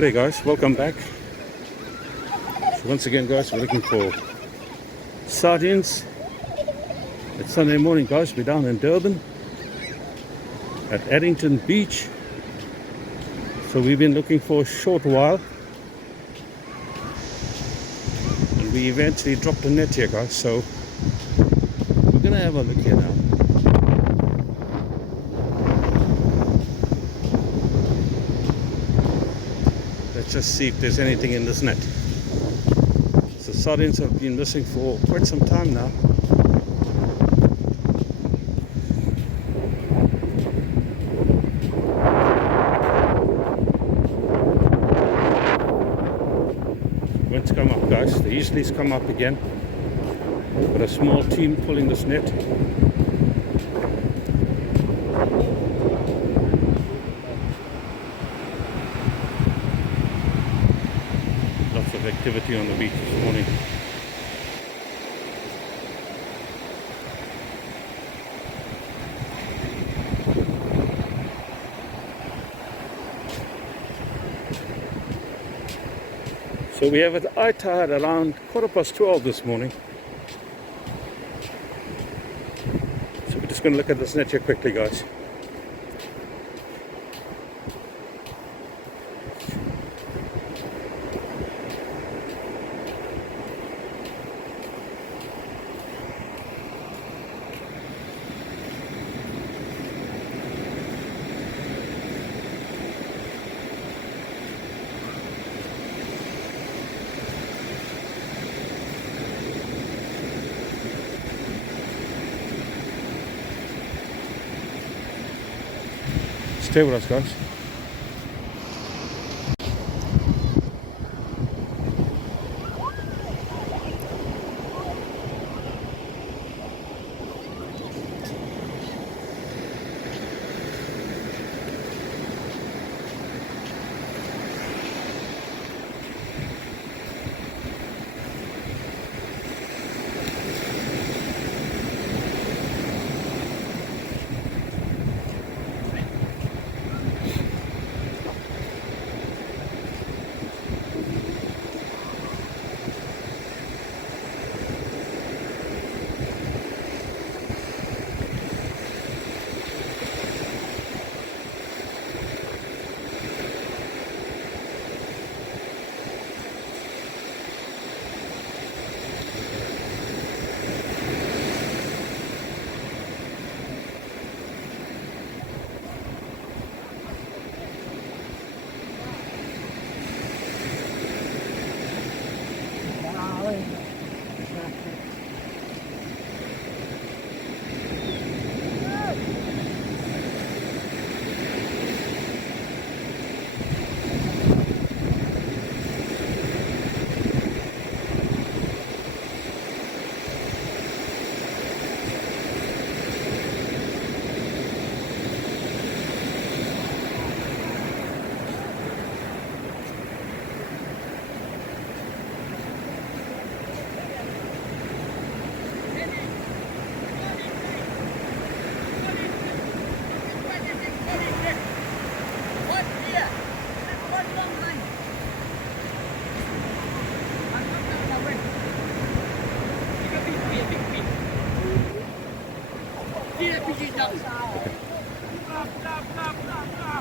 Hey guys, welcome back. So once again guys, we're looking for sardines. It's Sunday morning guys, we're down in Durban at Addington Beach. So we've been looking for a short while and we eventually dropped a net here guys, so we're gonna have a look here now. Let's just see if there's anything in this net. So sardines have been missing for quite some time now. Winds come up guys, the easterlies come up again. Got a small team pulling this net. Lots of activity on the beach this morning. So we have it eye tide around 12:15 this morning. So we're just going to look at this net here quickly guys. Stay with us guys.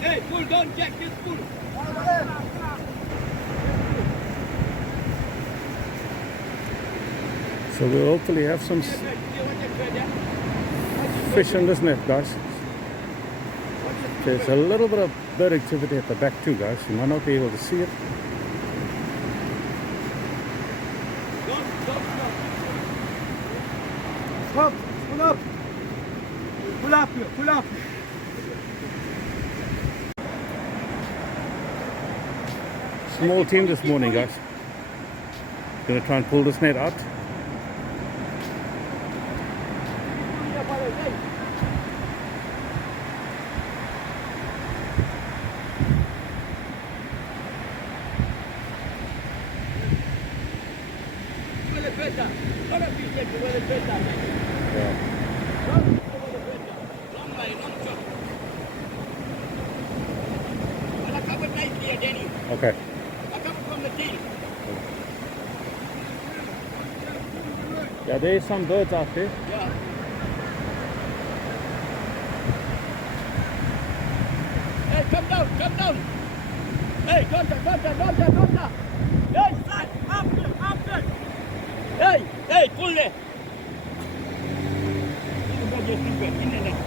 Hey, pull, don't jack this pull. So we'll hopefully have some fish in this net guys. There's a little bit of bird activity at the back too guys. You might not be able to see it. Stop, pull up. Pull up here, pull up. Small team this morning guys. Gonna try and pull this net out. Yeah. Okay. there's some birds out there. Yeah. Hey, come down, come down. Hey, don't. Hey, son, after. Hey, pull there.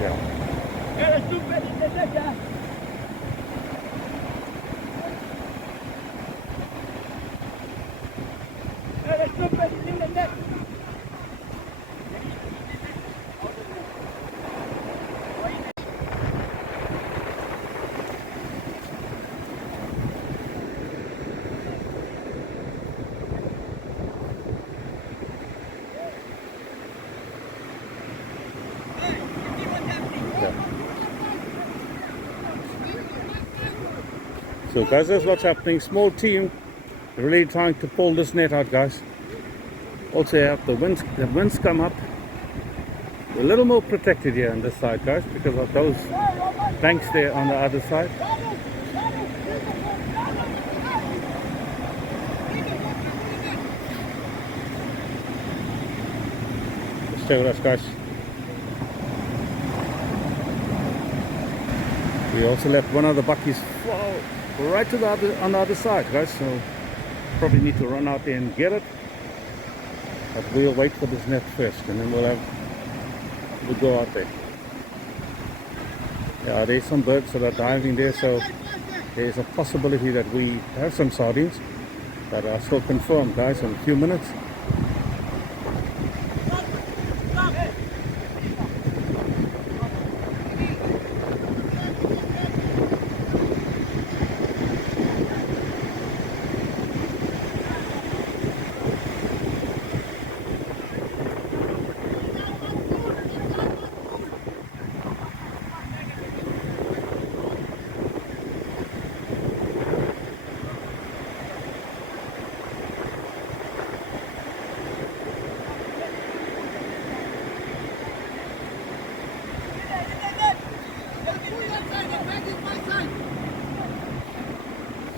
Yeah. Hey, stupid in the net, yeah. Hey, stupid in the net. So guys, that's what's happening. Small team really trying to pull this net out, guys. Also have the winds come up. We're a little more protected here on this side, guys, because of those banks there on the other side. Stay with us, guys. We also left one of the buckies right to the on the other side, guys, so probably need to run out there and get it, but we'll wait for this net first and then we'll go out there. Yeah, there's some birds that are diving there, so there's a possibility that we have some sardines that are still confirmed, guys, in a few minutes.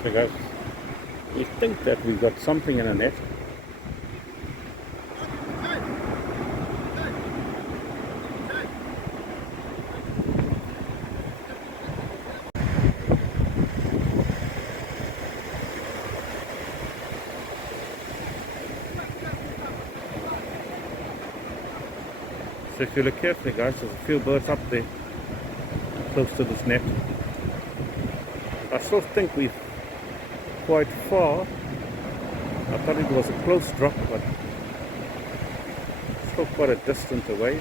So guys, we think that we've got something in a net. So if you look carefully, guys, there's a few birds up there close to this net. I still think we're quite far. I thought it was a close drop, but still quite a distance away.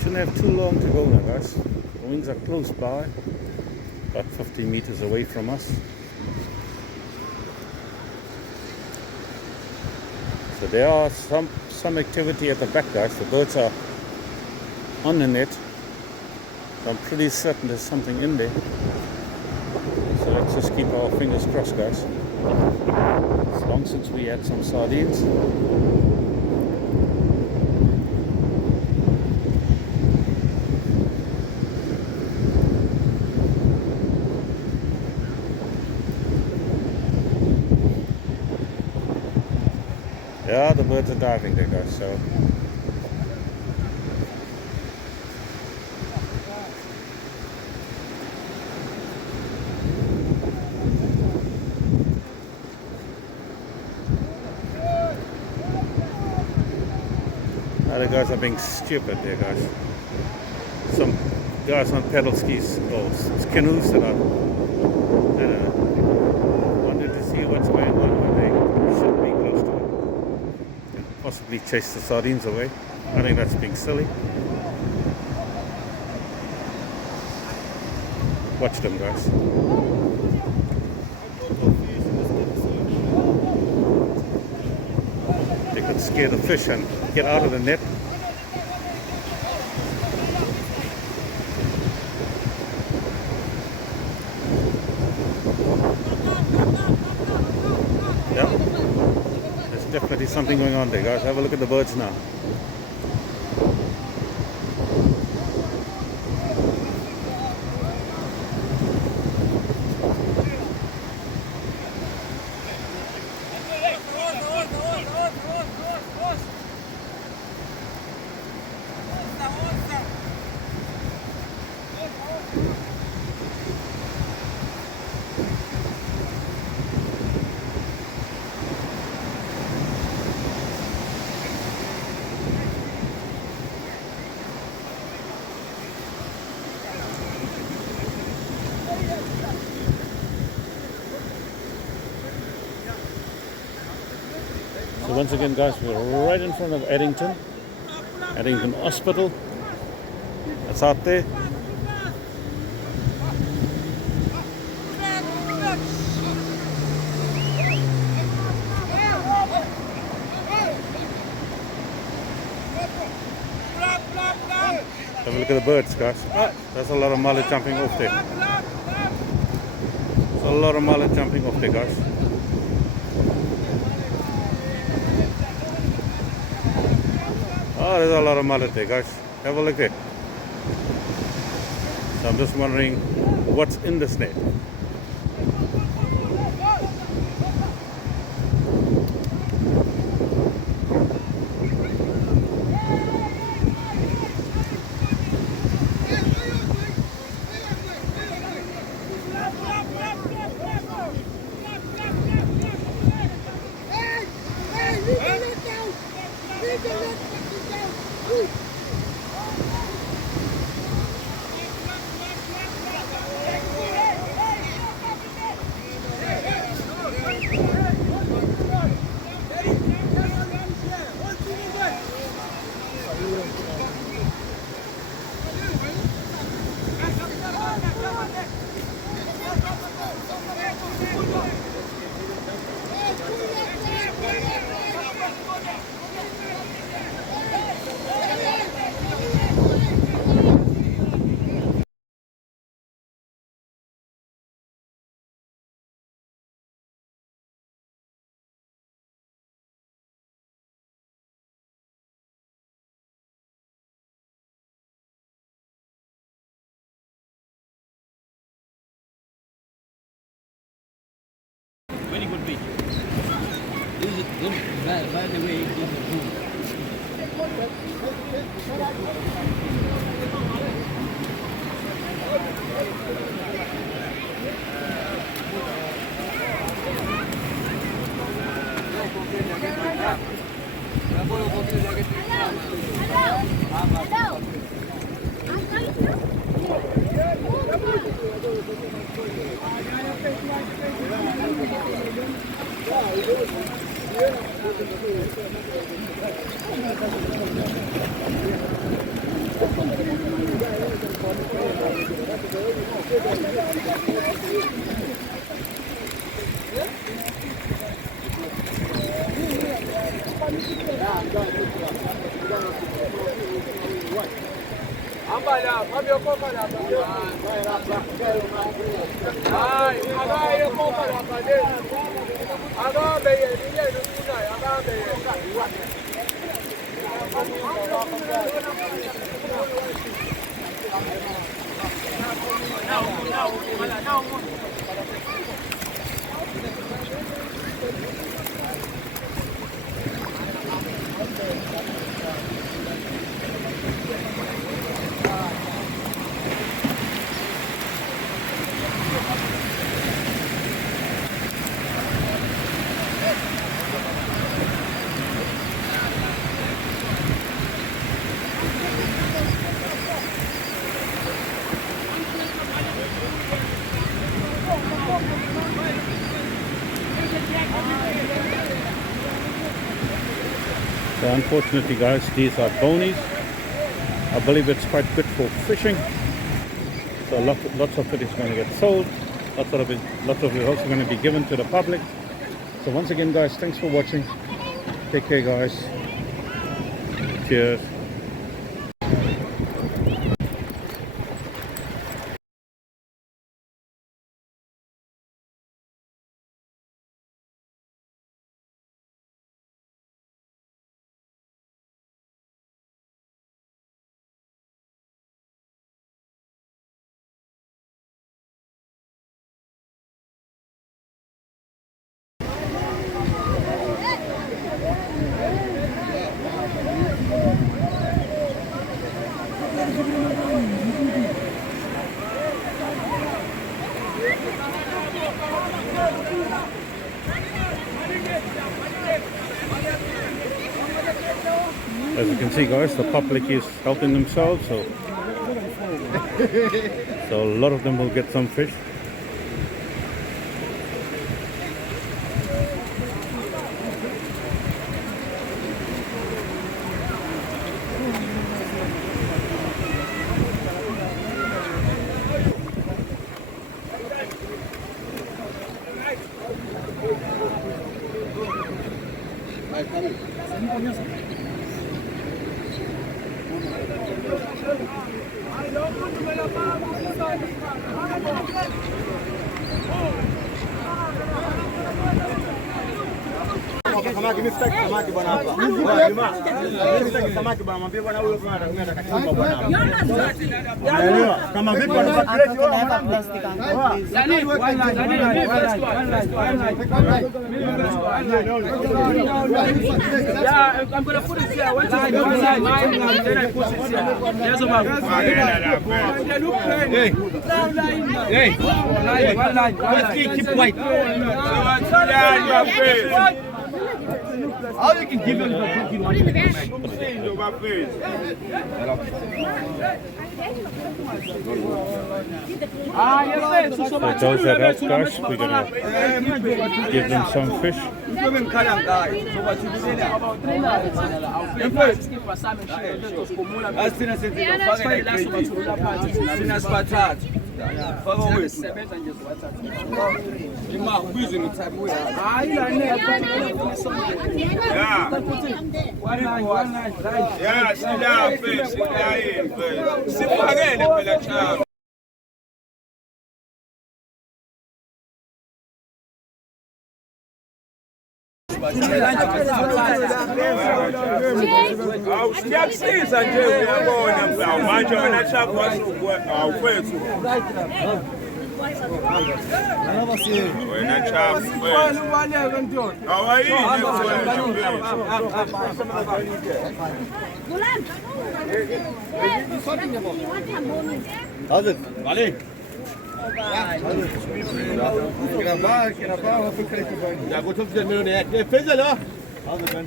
Shouldn't have too long to go now, guys. The wings are close by, about 15 meters away from us. So there are some activity at the back, guys. The birds are on the net. So I'm pretty certain there's something in there. So let's just keep our fingers crossed, guys. It's long since we had some sardines. Yeah, the birds are diving there, guys, so the guys are being stupid there, guys. Some guys on pedal skis or canoes that are, I don't know, wanted to see what's going on when they should be close to it. And possibly chase the sardines away. I think that's being silly. Watch them, guys. They could scare the fish and get out of the net. Yeah, there's definitely something going on there, guys. Have a look at the birds now. once again, guys, we're right in front of Eddington Hospital. That's out there. Have a look at the birds, guys. There's a lot of mullet jumping off there. There's a lot of mullet jumping off there, guys. Oh, there's a lot of mullet there, guys. Have a look there. So I'm just wondering what's in this net. Very good beach. This is good. By the way, it is good. So unfortunately, guys, these are bonies. I believe it's quite good for fishing. So lots of it is going to get sold. Lots of it is also going to be given to the public. So once again, guys, thanks for watching. Take care, guys. Cheers. As you can see, guys, the public is helping themselves, so a lot of them will get some fish. Samaki mimi sitaki samaki bwana hapa. Mimi samaki bwana, mwambie bwana huyo bwana atakwenda kakiumba bwana. Unaelewa? Kama vipi wanapata plate wao hapa plastic angle. Yeah, I'm going to put it here. Once I go inside mine, then I put it here. There's a man. Hey. Hey. One line. Keep white. How you can give them Put in the van. For those that help, guys, we're gonna give them some fish. Yeah, sit down, fish. Sit down here, fish. Sit down again, fella child. Siyakusiza nje uyabona manje wena chakwa awufethu wena chafu awayini How's it? Vale. Ja, gut 15 Minuten her. Fizzle, ja? How much are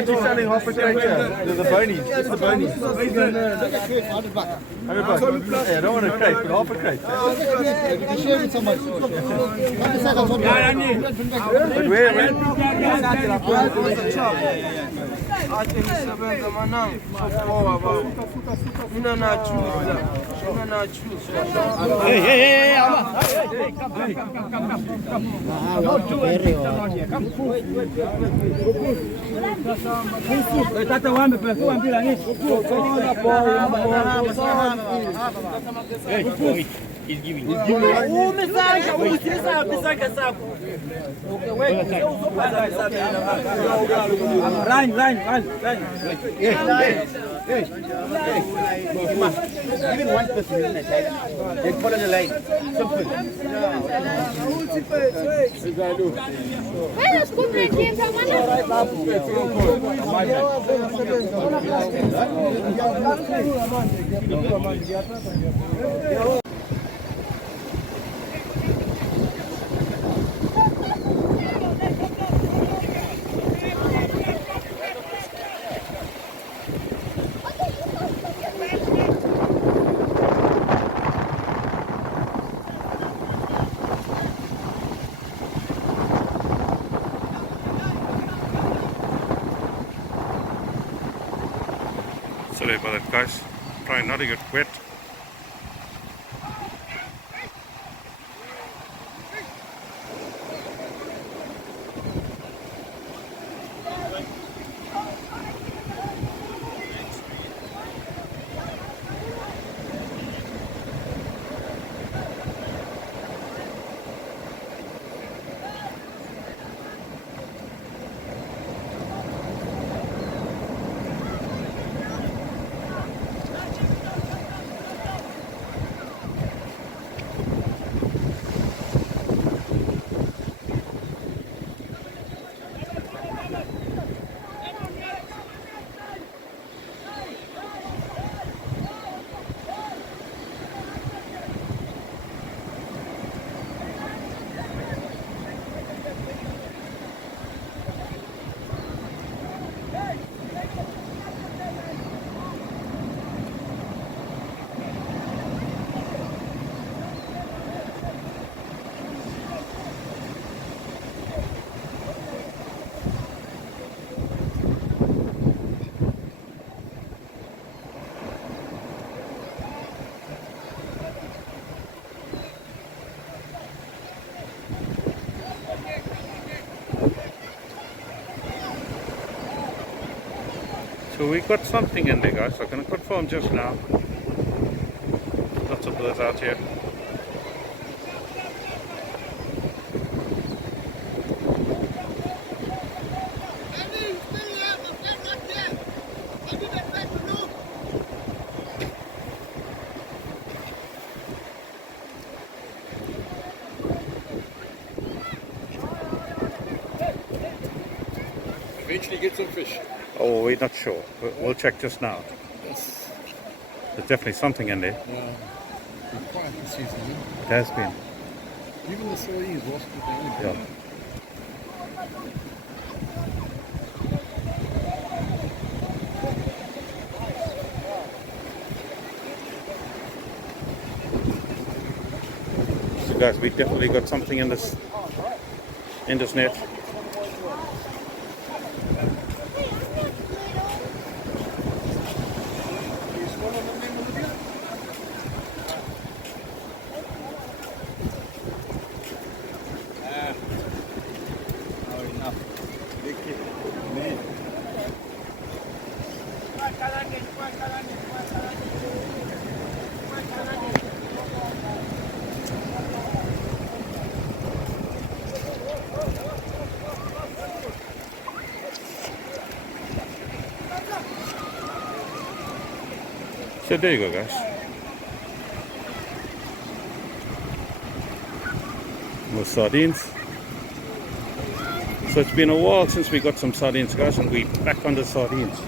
you selling half a crate here? The bonies. It's the bonies. $100. Yeah, I don't want a crate, but half a crate. You can share with someone. But where? Hey, Tata wambe kwa mpira nini? He's giving. Even one person in the side, they follow the line. Simple. Hey, let's go back here from Sorry about that, guys. Trying not to get wet. So we got something in there, guys. I can confirm just now. Lots of birds out here. Eventually get some fish. Oh, we're not sure. We'll check just now. There's definitely something in there. Yeah. Been quiet this season, It has been. Even the sardines lost with the only. Yeah. So guys, we definitely got something in this net. So there you go, guys. More sardines. So it's been a while since we got some sardines, guys, and we're back on the sardines.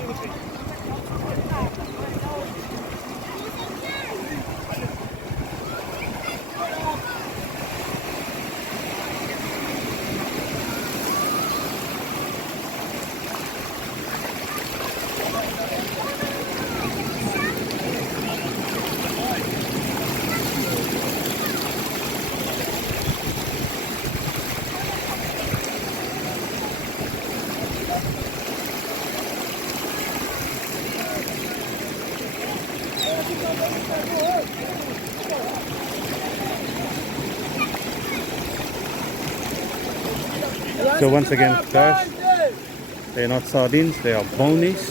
So once again, guys, they're not sardines, they are bonies.